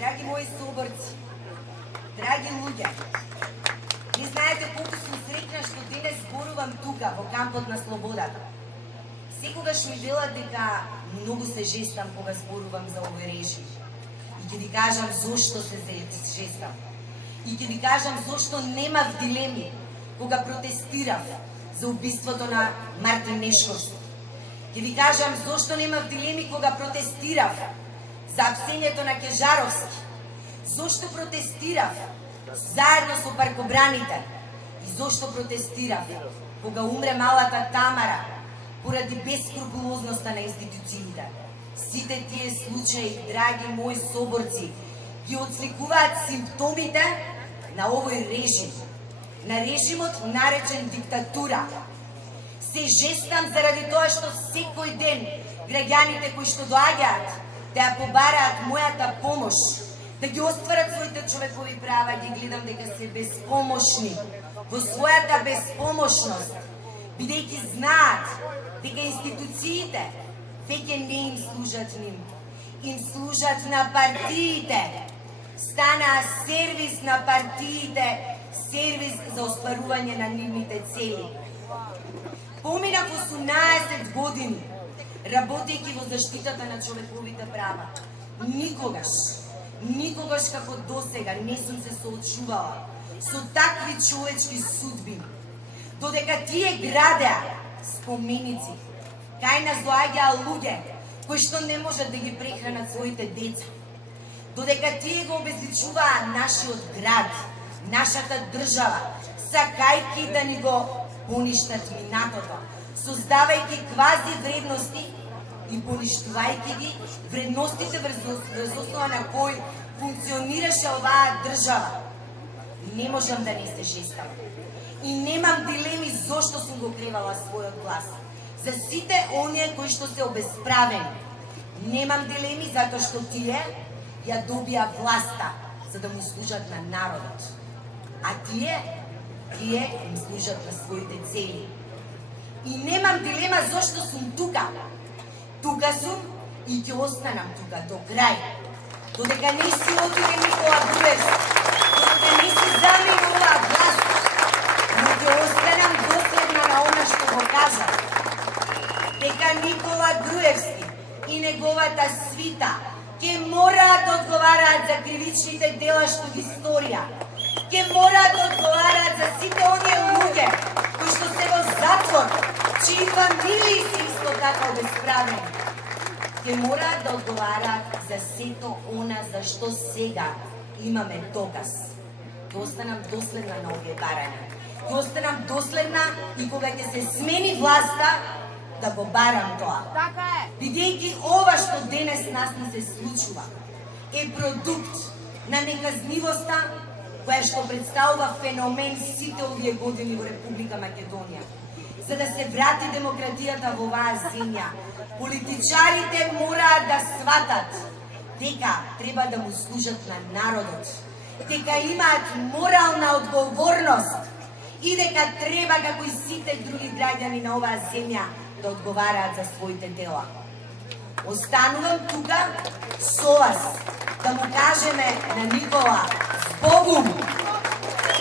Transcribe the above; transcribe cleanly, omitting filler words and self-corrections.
Драги мои соборци, драги луѓе, ви знаете колку сум среќна што денес зборувам тука, во кампот на слободата. Секогаш ми велат дека многу се жестам кога зборувам за овој режим. И ќе ви кажам зошто се жестам. И ќе ви кажам зошто немав дилеми кога протестирав за убиството на Мартин Нешковски. Ќе ви кажам зошто немав дилеми кога протестирав за апсењето на Кежаровски. Зошто протестирав заедно со паркобраните. И зошто протестирав кога умре малата Тамара поради бескрупулозноста на институциите. Сите тие случаи, драги мои соборци, ги отсликуваат симптомите на овој режим, на режимот наречен диктатура. Се жестам заради тоа што секој ден граѓаните кои што доаѓаат да ја побараат мојата помош, да ги остварат своите човекови права, ги гледам дека се безпомошни во својата безпомошност, бидејќи знаат дека институциите веќе не им служат им служат на партиите. Станаа сервис на партиите, сервис за остварување на нивните цели. Поминав 18 години работејќи во заштитата на човековите права. Никогаш како досега не сум се соочувала со такви човечки судби. Додека тие градеа споменици, кај нас доаѓаа луѓе кои што не можат да ги прехранат своите деца. Додека тие го обезличуваа нашиот град, нашата држава, сакајќи да ни го поништат минатото, создавајќи квази вредности и поништувајќи ги вредностите врз основа на кои функционираше оваа држава. Не можам да не се жестам. И немам дилеми зошто сум го кревала својот глас. За сите оние кои што се обесправени. Немам дилеми затоа што тие ја добија власта за да му служат на народот. А тие им служат на своите цели. И немам дилема зошто сум тука. Тука сум и ќе останам тука до крај. Додека не си отиде Никола Груевски, додека не си замени оваа власт, но ќе останам доследна на она што го кажа. Дека Никола Груевски и неговата свита ќе мораат да одговараат за кривичните дела што ги сторија. Ќе мораат да одговараат за сите оние луѓе кои што се во затвор, чии фамилии се исто така обесправени. Ќе мораат да одговараат за сето она за што сега имаме доказ. Ќе останам доследна на овие барања. Ќе останам доследна и кога ќе се смени власта, да го барам тоа. Така е. Бидејќи ова што денес нас не се случува е продукт на неказнивоста која што представува феномен сите овие години во Република Македонија. За да се врати демократијата во оваа земја, политичарите мораат да сватат дека треба да му служат на народот, дека имаат морална одговорност и дека треба, како и сите други граѓани на оваа земја, да одговараат за своите дела. Останувам тука со вас да му кажеме на Никола Збогум!